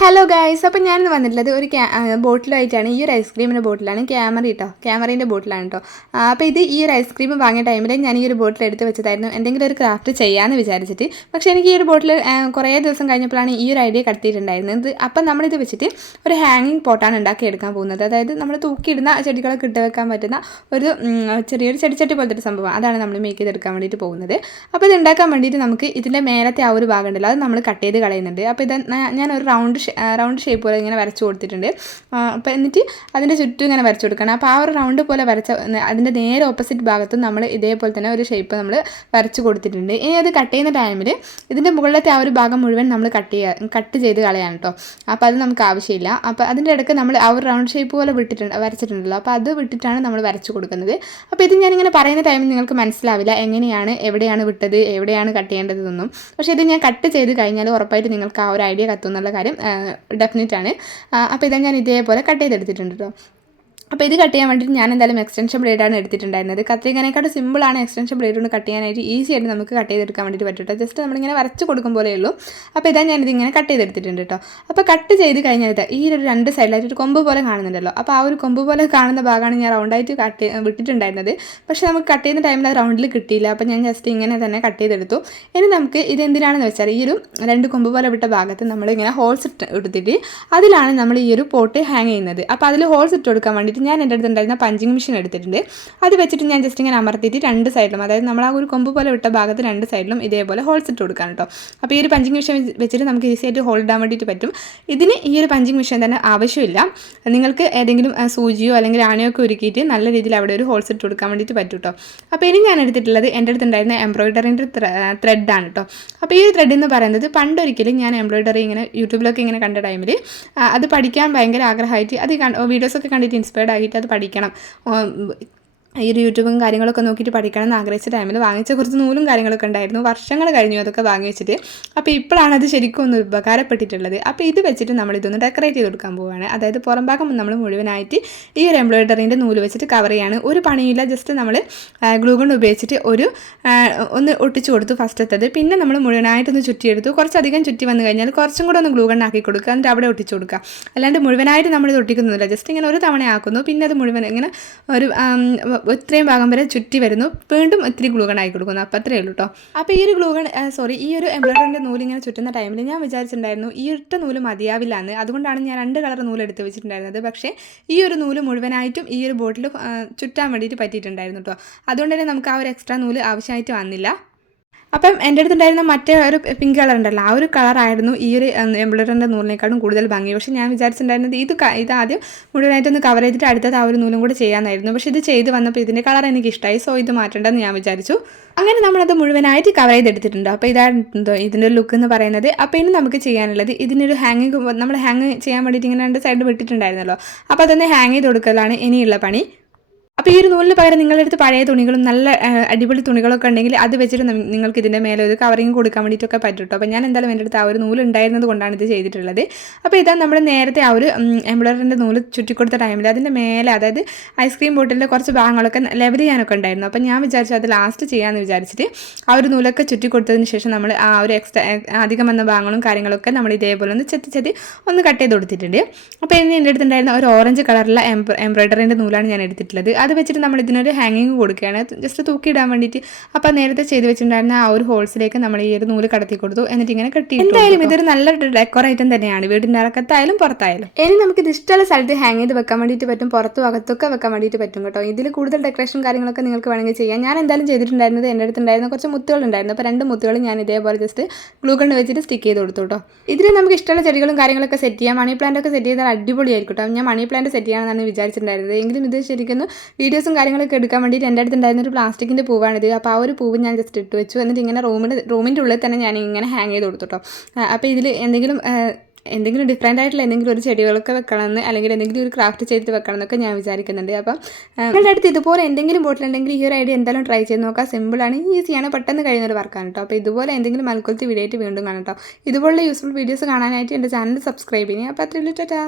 Hello guys അപ്പോൾ ഞാനിന്ന് വന്നിട്ടുള്ളത് ഒരു ക്യാ ബോട്ടിലായിട്ടാണ് ഈ ഒരു ഐസ്ക്രീമിന്റെ ബോട്ടിലാണ്. ക്യാമറ കേട്ടോ ക്യാമറേന്റെ ബോട്ടിലാണ് കേട്ടോ അപ്പോൾ ഇത് ഈ ഒരു ഐസ്ക്രീം വാങ്ങിയ ടൈമിൽ ഞാൻ ഈ ഒരു ബോട്ടിൽ എടുത്ത് വെച്ചതായിരുന്നു. എന്തെങ്കിലും ഒരു ക്രാഫ്റ്റ് ചെയ്യാമെന്ന് വിചാരിച്ചിട്ട്. പക്ഷേ എനിക്ക് ഈ ഒരു ബോട്ടിൽ കുറേ ദിവസം കഴിഞ്ഞപ്പോഴാണ് ഈ ഒരു ഐഡിയ കടത്തിയിട്ടുണ്ടായിരുന്നത്. അപ്പം നമ്മളിത് വെച്ചിട്ട് ഒരു ഹാങ്ങിങ് പോട്ടാണ് ഉണ്ടാക്കി എടുക്കാൻ പോകുന്നത്. അതായത് നമ്മൾ തൂക്കിയിടുന്ന ചെടികളൊക്കെ ഇട്ട് വെക്കാൻ പറ്റുന്ന ഒരു ചെറിയൊരു ചെടിച്ചട്ടി പോലത്തെ ഒരു സംഭവം അതാണ് നമ്മൾ മേക്ക് ചെയ്തെടുക്കാൻ വേണ്ടിയിട്ട് പോകുന്നത്. അപ്പോൾ ഇത് ഉണ്ടാക്കാൻ വേണ്ടിയിട്ട് നമുക്ക് ഇതിന്റെ മേലത്തെ ആ ഒരു ഭാഗം ഉണ്ടല്ലോ അത് നമ്മൾ കട്ട് ചെയ്ത് കളയുന്നുണ്ട്. അപ്പോൾ ഇത് ഞാൻ ഒരു റൗണ്ട് റൗണ്ട് ഷേപ്പ് പോലെ ഇങ്ങനെ വരച്ചു കൊടുത്തിട്ടുണ്ട്. അപ്പോൾ എന്നിട്ട് അതിന്റെ ചുറ്റും ഇങ്ങനെ വരച്ചു കൊടുക്കണം അപ്പോൾ ആ ഒരു റൗണ്ട് പോലെ വരച്ച അതിന്റെ നേരെ ഓപ്പോസിറ്റ് ഭാഗത്തും നമ്മൾ ഇതേപോലെ തന്നെ ഒരു ഷേപ്പ് നമ്മൾ വരച്ചു കൊടുത്തിട്ടുണ്ട്. ഇനി അത് കട്ട് ചെയ്യുന്ന ടൈമിൽ ഇതിന്റെ മുകളിലത്തെ ആ ഒരു ഭാഗം മുഴുവൻ നമ്മൾ കട്ട് ചെയ്യുക കട്ട് ചെയ്ത് കളയാണ് കേട്ടോ അപ്പോൾ അത് നമുക്ക് ആവശ്യമില്ല. അപ്പോൾ അതിന്റെ ഇടയ്ക്ക് നമ്മൾ ആ ഒരു റൗണ്ട് ഷേപ്പ് പോലെ വിട്ടിട്ടുണ്ട് വരച്ചിട്ടുണ്ടല്ലോ. അപ്പോൾ അത് വിട്ടിട്ടാണ് നമ്മൾ വരച്ചു കൊടുക്കുന്നത്. അപ്പോൾ ഇത് ഞാനിങ്ങനെ പറയുന്ന ടൈമിൽ നിങ്ങൾക്ക് മനസ്സിലാവില്ല. എങ്ങനെയാണ് എവിടെയാണ് വിട്ടത് എവിടെയാണ് കട്ട് ചെയ്യേണ്ടതെന്നൊന്നും. പക്ഷേ ഇത് ഞാൻ കട്ട് ചെയ്ത് കഴിഞ്ഞാൽ ഉറപ്പായിട്ട് നിങ്ങൾക്ക് ആ ഒരു ഐഡിയ കത്തും എന്നുള്ള കാര്യം ഡെഫിനറ്റ് ആണ്. അപ്പോൾ ഇതാ ഞാൻ ഇതേപോലെ കട്ട് ചെയ്തെടുത്തിട്ടുണ്ട് കേട്ടോ അപ്പോൾ ഇത് കട്ട് ചെയ്യാൻ വേണ്ടിയിട്ട് ഞാൻ എന്തായാലും എക്സ്റ്റൻഷൻ ബ്ലേഡാണ് എടുത്തിട്ടുണ്ടായിരുന്നത്. കത്തിരിക്കാനേക്കാട്ട് സിമ്പിളാണ് എക്സ്റ്റൻഷൻ ബ്ലേഡ് കൊണ്ട് കട്ട് ചെയ്യാനായിട്ട് ഈസി ആയിട്ട് നമുക്ക് കട്ട് ചെയ്തെടുക്കാൻ വേണ്ടിയിട്ട് പറ്റും കേട്ടോ ജസ്റ്റ് നമ്മളിങ്ങനെ വരച്ച് കൊടുക്കും പോലെ ഉള്ളൂ. അപ്പോൾ ഇതാ ഞാനിതിങ്ങനെ കട്ട് ചെയ്തെടുത്തിട്ടുണ്ട് കേട്ടോ അപ്പോൾ കട്ട് ചെയ്ത് കഴിഞ്ഞാൽ ഈ ഒരു രണ്ട് സൈഡിലായിട്ട് ഒരു കൊമ്പ് പോലെ കാണുന്നുണ്ടല്ലോ. അപ്പോൾ ആ ഒരു കൊമ്പ് പോലെ കാണുന്ന ഭാഗമാണ് ഞാൻ റൗണ്ടായിട്ട് കട്ട് വിട്ടിട്ടുണ്ടായിരുന്നത്. പക്ഷേ നമുക്ക് കട്ട് ചെയ്യുന്ന ടൈമിൽ ആ റൗണ്ടിൽ കിട്ടിയില്ല. അപ്പോൾ ഞാൻ ജസ്റ്റ് ഇങ്ങനെ തന്നെ കട്ട് ചെയ്തെടുത്തു. ഇനി നമുക്ക് ഇത് എന്തിനാണെന്ന് വെച്ചാൽ ഈ ഒരു രണ്ട് കൊമ്പ് പോലെ വിട്ട ഭാഗത്ത് നമ്മളിങ്ങനെ ഹോൾസ് ഇട്ട് ഇട്ടിട്ട് അതിലാണ് നമ്മൾ ഈ ഒരു പോട്ട് ഹാങ് ചെയ്യുന്നത്. അപ്പോൾ അതിൽ ഹോൾസ് ഇട്ട് കൊടുക്കാൻ വേണ്ടിയിട്ട് ഞാൻ എന്റെ അടുത്ത് ഉണ്ടായിരുന്ന പഞ്ചിങ് മെഷീൻ എടുത്തിട്ടുണ്ട്. അത് വെച്ചിട്ട് ഞാൻ ജസ്റ്റ് ഇങ്ങനെ അമർത്തിയിട്ട് രണ്ട് സൈഡിലും അതായത് നമ്മൾ ആ ഒരു കൊമ്പ് പോലെ വിട്ട ഭാഗത്ത് രണ്ട് സൈഡിലും ഇതേപോലെ ഹോൾസ് ഇട്ട് കൊടുക്കാൻ കേട്ടോ അപ്പോൾ ഈ ഒരു പഞ്ചിങ് മെഷീൻ വെച്ചിട്ട് നമുക്ക് ഈസി ആയിട്ട് ഹോൾഡ് ഇടാൻ വേണ്ടിയിട്ട് പറ്റും. ഇതിന് ഈ ഒരു പഞ്ചിങ് മെഷീൻ തന്നെ ആവശ്യമില്ല. നിങ്ങൾക്ക് ഏതെങ്കിലും സൂചിയോ അല്ലെങ്കിൽ ആണയോ ഒക്കെ ഒരുക്കിയിട്ട് നല്ല രീതിയിൽ അവിടെ ഒരു ഹോൾസ് ഇട്ട് കൊടുക്കാൻ വേണ്ടിയിട്ട് പറ്റും കേട്ടോ അപ്പോൾ ഇനി ഞാൻ എടുത്തിട്ടുള്ളത് എന്റെ അടുത്ത് ഉണ്ടായിരുന്ന എംബ്രോയിഡറിന്റെ ത്രെഡാണ് കേട്ടോ അപ്പോൾ ഈ ഒരു ത്രെഡ് എന്ന് പറയുന്നത് പണ്ടൊരിക്കലും ഞാൻ എംബ്രോയിഡറി ഇങ്ങനെ യൂട്യൂബിലൊക്കെ ഇങ്ങനെ കണ്ട ടൈമിൽ അത് പഠിക്കാൻ ഭയങ്കര ആഗ്രഹമായിട്ട് അത് വീഡിയോസൊക്കെ കണ്ടിട്ട് ഇൻസ്പയർഡ് ആയിട്ട് അത് പഠിക്കണം. ഈ ഒരു യൂട്യൂബും കാര്യങ്ങളൊക്കെ നോക്കിയിട്ട് പഠിക്കണം എന്ന് ആഗ്രഹിച്ച ടൈമിൽ വാങ്ങിച്ച കുറച്ച് നൂലും കാര്യങ്ങളൊക്കെ ഉണ്ടായിരുന്നു. വർഷങ്ങൾ കഴിഞ്ഞു അതൊക്കെ വാങ്ങി വെച്ചിട്ട് അപ്പോൾ ഇപ്പോഴാണ് അത് ശരിക്കും ഒന്ന് ഉപകാരപ്പെട്ടിട്ടുള്ളത്. അപ്പോൾ ഇത് വെച്ചിട്ട് നമ്മൾ ഇതൊന്ന് ഡെക്കറേറ്റ് ചെയ്ത് കൊടുക്കാൻ പോവുകയാണ്. അതായത് പുറം ഭാഗം നമ്മൾ മുഴുവനായിട്ട് ഈ ഒരു എംബ്രോയിഡറിന്റെ നൂൽ വെച്ചിട്ട് കവർ ചെയ്യാണ്. ഒരു പണിയില്ല ജസ്റ്റ് നമ്മൾ ഗ്ലൂ കൊണ്ട് ഉപയോഗിച്ചിട്ട് ഒരു ഒന്ന് ഒട്ടിച്ചു കൊടുത്തു ഫസ്റ്റ് ഫസ്റ്റത്തത് പിന്നെ നമ്മൾ മുഴുവനായിട്ടൊന്ന് ചുറ്റിയെടുത്തു. കുറച്ചധികം ചുറ്റി വന്നു കഴിഞ്ഞാൽ കുറച്ചും കൂടെ ഒന്ന് ഗ്ലൂ ആക്കി കൊടുക്കുക. എന്നിട്ട് അവിടെ ഒട്ടിച്ചു കൊടുക്കുക. അല്ലാണ്ട് മുഴുവനായിട്ട് നമ്മളിത് ഒട്ടിക്കുന്നില്ല. ജസ്റ്റ് ഇങ്ങനെ ഒരു തവണ ആക്കുന്നു. പിന്നെ അത് മുഴുവൻ ഇങ്ങനെ ഒരു ഇത്രയും ഭാഗം വരെ ചുറ്റി വരുന്നു. വീണ്ടും ഇത്തിരി ഗ്ലൂഗൺ ആയി കൊടുക്കുന്നു. അപ്പോൾ അത്രയേ ഉള്ളൂ കേട്ടോ അപ്പോൾ ഈ ഒരു ഗ്ലൂഗൺ സോറി ഈ ഒരു എംബ്രോയിഡറിന്റെ നൂൽ ഇങ്ങനെ ചുറ്റുന്ന ടൈമിൽ ഞാൻ വിചാരിച്ചിട്ടുണ്ടായിരുന്നു ഈ ഇട്ട നൂൽ മതിയാവില്ല എന്ന് അതുകൊണ്ടാണ് ഞാൻ രണ്ട് കളർ നൂൽ എടുത്ത് വെച്ചിട്ടുണ്ടായിരുന്നത്. പക്ഷേ ഈ ഒരു നൂൽ മുഴുവനായിട്ടും ഈ ഒരു ബോട്ടിൽ ചുറ്റാൻ വേണ്ടിയിട്ട് പറ്റിയിട്ടുണ്ടായിരുന്നു കേട്ടോ അതുകൊണ്ട് തന്നെ നമുക്ക് ആ ഒരു എക്സ്ട്രാ നൂൽ ആവശ്യമായിട്ട് വന്നില്ല. അപ്പം എന്റെ അടുത്തുണ്ടായിരുന്ന മറ്റേ ഒരു പിങ്ക് കളർ ഉണ്ടല്ലോ ആ ഒരു കളറായിരുന്നു ഈ ഒരു എംബ്രോയിഡറിന്റെ നൂലിനേക്കാളും കൂടുതൽ ഭംഗി. പക്ഷേ ഞാൻ വിചാരിച്ചിട്ടുണ്ടായിരുന്നത് ഇത് ഇത് ആദ്യം മുഴുവനായിട്ടൊന്ന് കവർ ചെയ്തിട്ട് അടുത്തത് ആ ഒരു നൂലും കൂടെ ചെയ്യാമെന്നായിരുന്നു പക്ഷേ ഇത് ചെയ്ത് വന്നപ്പോൾ ഇതിന്റെ കളർ എനിക്ക് ഇഷ്ടമായി സോ ഇത് മാറ്റേണ്ടെന്ന് ഞാൻ വിചാരിച്ചു. അങ്ങനെ നമ്മളത് മുഴുവനായിട്ട് കവർ ചെയ്തെടുത്തിട്ടുണ്ട്. അപ്പോൾ ഇതാണ് ഇതിന്റെ ലുക്ക് എന്ന് പറയുന്നത്. അപ്പോൾ ഇനി നമുക്ക് ചെയ്യാനുള്ളത് ഇതിനൊരു ഹാങ്ങിങ് നമ്മൾ ഹാങ് ചെയ്യാൻ വേണ്ടിയിട്ട് ഇങ്ങനെ രണ്ട് സൈഡ് വിട്ടിട്ടുണ്ടായിരുന്നല്ലോ. അപ്പോൾ അതൊന്ന് ഹാങ് ചെയ്ത് കൊടുക്കലാണ് ഇനിയുള്ള പണി. അപ്പോൾ ഈ ഒരു നൂലിന് പകരം നിങ്ങളുടെ അടുത്ത് പഴയ തുണികളും നല്ല അടിപൊളി തുണികളൊക്കെ ഉണ്ടെങ്കിൽ അത് വെച്ചിട്ട് നിങ്ങൾക്ക് ഇതിന്റെ മേലെ ഒരു കവറിങ് കൊടുക്കാൻ വേണ്ടിയിട്ടൊക്കെ പറ്റും അപ്പോൾ ഞാൻ എന്തായാലും എന്റെ അടുത്ത് ആ ഒരു നൂൽ ഉണ്ടായിരുന്നത് കൊണ്ടാണ് ഇത് ചെയ്തിട്ടുള്ളത്. അപ്പോൾ ഇതാ നമ്മൾ നേരത്തെ ആ ഒരു എംബ്രോയിഡറിന്റെ നൂൽ ചുറ്റിക്കൊടുത്ത ടൈമിൽ അതിന്റെ മേലെ അതായത് ഐസ്ക്രീം ബോട്ടിലിന്റെ കുറച്ച് ഭാഗങ്ങളൊക്കെ ലെവൽ ചെയ്യാനൊക്കെ ഉണ്ടായിരുന്നു. അപ്പോൾ ഞാൻ വിചാരിച്ചു അത് ലാസ്റ്റ് ചെയ്യാമെന്ന് വിചാരിച്ചിട്ട് ആ ഒരു നൂലൊക്കെ ചുറ്റിക്കൊടുത്തതിന് ശേഷം നമ്മൾ ആ ഒരു എക്സ്ട്രാ അധികം വന്ന ഭാഗങ്ങളും കാര്യങ്ങളൊക്കെ നമ്മൾ ഇതേപോലെ ഒന്ന് ചെത്തി ചെത്തി ഒന്ന് കട്ട് ചെയ്ത് കൊടുത്തിട്ടുണ്ട്. അപ്പോൾ ഇനി എന്റെ അടുത്തുണ്ടായിരുന്ന ഒരു ഓറഞ്ച് കളറിലുള്ള എംബ്രോ എംബ്രോയിഡറിന്റെ നൂലാണ് ഞാൻ എടുത്തിട്ടുള്ളത്. അത് വെച്ചിട്ട് നമ്മൾ ഇതിനൊരു ഹാങ്ങിങ് കൊടുക്കുകയാണ്. ജസ്റ്റ് തൂക്കിയിടാൻ വേണ്ടിയിട്ട്. അപ്പോൾ നേരത്തെ ചെയ്ത് വെച്ചിട്ടുണ്ടായിരുന്ന ആ ഒരു ഹോൾസിലേക്ക് നമ്മൾ ഈ ഒരു നൂൽ കടത്തി കൊടുത്തു. എന്നിട്ട് ഇങ്ങനെ കെട്ടി എന്തായാലും ഇതൊരു നല്ല ഡെക്കോർ ഐറ്റം തന്നെയാണ്. വീടിന്റെ അകത്തായാലും പുറത്തായാലും. ഇനി നമുക്ക് ഇത് ഇഷ്ടമുള്ള സ്ഥലത്ത് ഹാങ് ചെയ്ത് വെക്കാൻ വേണ്ടിയിട്ട് പറ്റും. പുറത്തും അകത്തൊക്കെ വെക്കാൻ വേണ്ടിയിട്ട് പറ്റും കേട്ടോ. ഇതിൽ കൂടുതൽ ഡെക്കറേഷൻ കാര്യങ്ങളൊക്കെ നിങ്ങൾക്ക് വേണമെങ്കിൽ ചെയ്യാം. ഞാൻ എന്തായാലും ചെയ്തിട്ടുണ്ടായിരുന്നത് എന്റെ അടുത്തുണ്ടായിരുന്ന കുറച്ച് മുത്തുകൾ ഉണ്ടായിരുന്നു. അപ്പോൾ രണ്ട് മുത്തുകൾ ഞാൻ ഇതേപോലെ ജസ്റ്റ് ഗ്ലൂ കൊണ്ട് വെച്ചിട്ട് സ്റ്റിക്ക് ചെയ്ത് കൊടുത്തു കേട്ടോ. ഇതിൽ നമുക്ക് ഇഷ്ടമുള്ള ചെടികളും കാര്യങ്ങളൊക്കെ സെറ്റ് ചെയ്യാം. മണി പ്ലാന്റ് ഒക്കെ സെറ്റ് ചെയ്താൽ അടിപൊളിയായിരിക്കും കേട്ടോ. ഞാൻ മണി പ്ലാന്റ് സെറ്റ് ചെയ്യാമെന്നാണ് വിചാരിച്ചിട്ടുണ്ടായിരുന്നത്. എങ്കിലും ഇത് ശരിക്കും വീഡിയോസും കാര്യങ്ങളൊക്കെ എടുക്കാൻ വേണ്ടിയിട്ട് എന്റെ അടുത്തുണ്ടായിരുന്ന ഒരു പ്ലാസ്റ്റിക്കിന്റെ പൂവാണിത്. അപ്പോൾ ആ ഒരു പൂവ് ഞാൻ ജസ്റ്റ് ഇട്ട് വെച്ചു. എന്നിട്ട് ഇങ്ങനെ റൂമിന്റെ റൂമിന്റെ ഉള്ളിൽ തന്നെ ഞാൻ ഇങ്ങനെ ഹാങ് ചെയ്ത് കൊടുത്തു കേട്ടോ അപ്പോൾ ഇതിൽ എന്തെങ്കിലും എന്തെങ്കിലും ഡിഫറെന്റ് ആയിട്ടുള്ള എന്തെങ്കിലും ഒരു ചെടികളൊക്കെ വെക്കണമെന്ന് അല്ലെങ്കിൽ എന്തെങ്കിലും ഒരു ക്രാഫ്റ്റ് ചെയ്തിട്ട് വെക്കണം എന്നൊക്കെ ഞാൻ വിചാരിക്കുന്നുണ്ട്. അപ്പം നിങ്ങളുടെ അടുത്ത് ഇതുപോലെ എന്തെങ്കിലും ബോട്ടിൽ ഉണ്ടെങ്കിൽ ഈ ഒരു ഐഡിയ എന്തായാലും ട്രൈ ചെയ്ത് നോക്കാം. സിമ്പിളാണ് ഈസിയാണ് പെട്ടെന്ന് കഴിയുന്ന ഒരു വർക്കാണ് കേട്ടോ അപ്പോൾ ഇതുപോലെ എന്തെങ്കിലും മൽക്കുലത്തി വീഡിയോ ആയിട്ട് വീണ്ടും കാണാം കേട്ടോ ഇതുപോലുള്ള യൂസ്ഫുൾ വീഡിയോസ് കാണാനായിട്ട് എന്റെ ചാനൽ സബ്സ്ക്രൈബ് ചെയ്യുക. അപ്പോൾ അത്രയുള്ള ടാറ്റാ.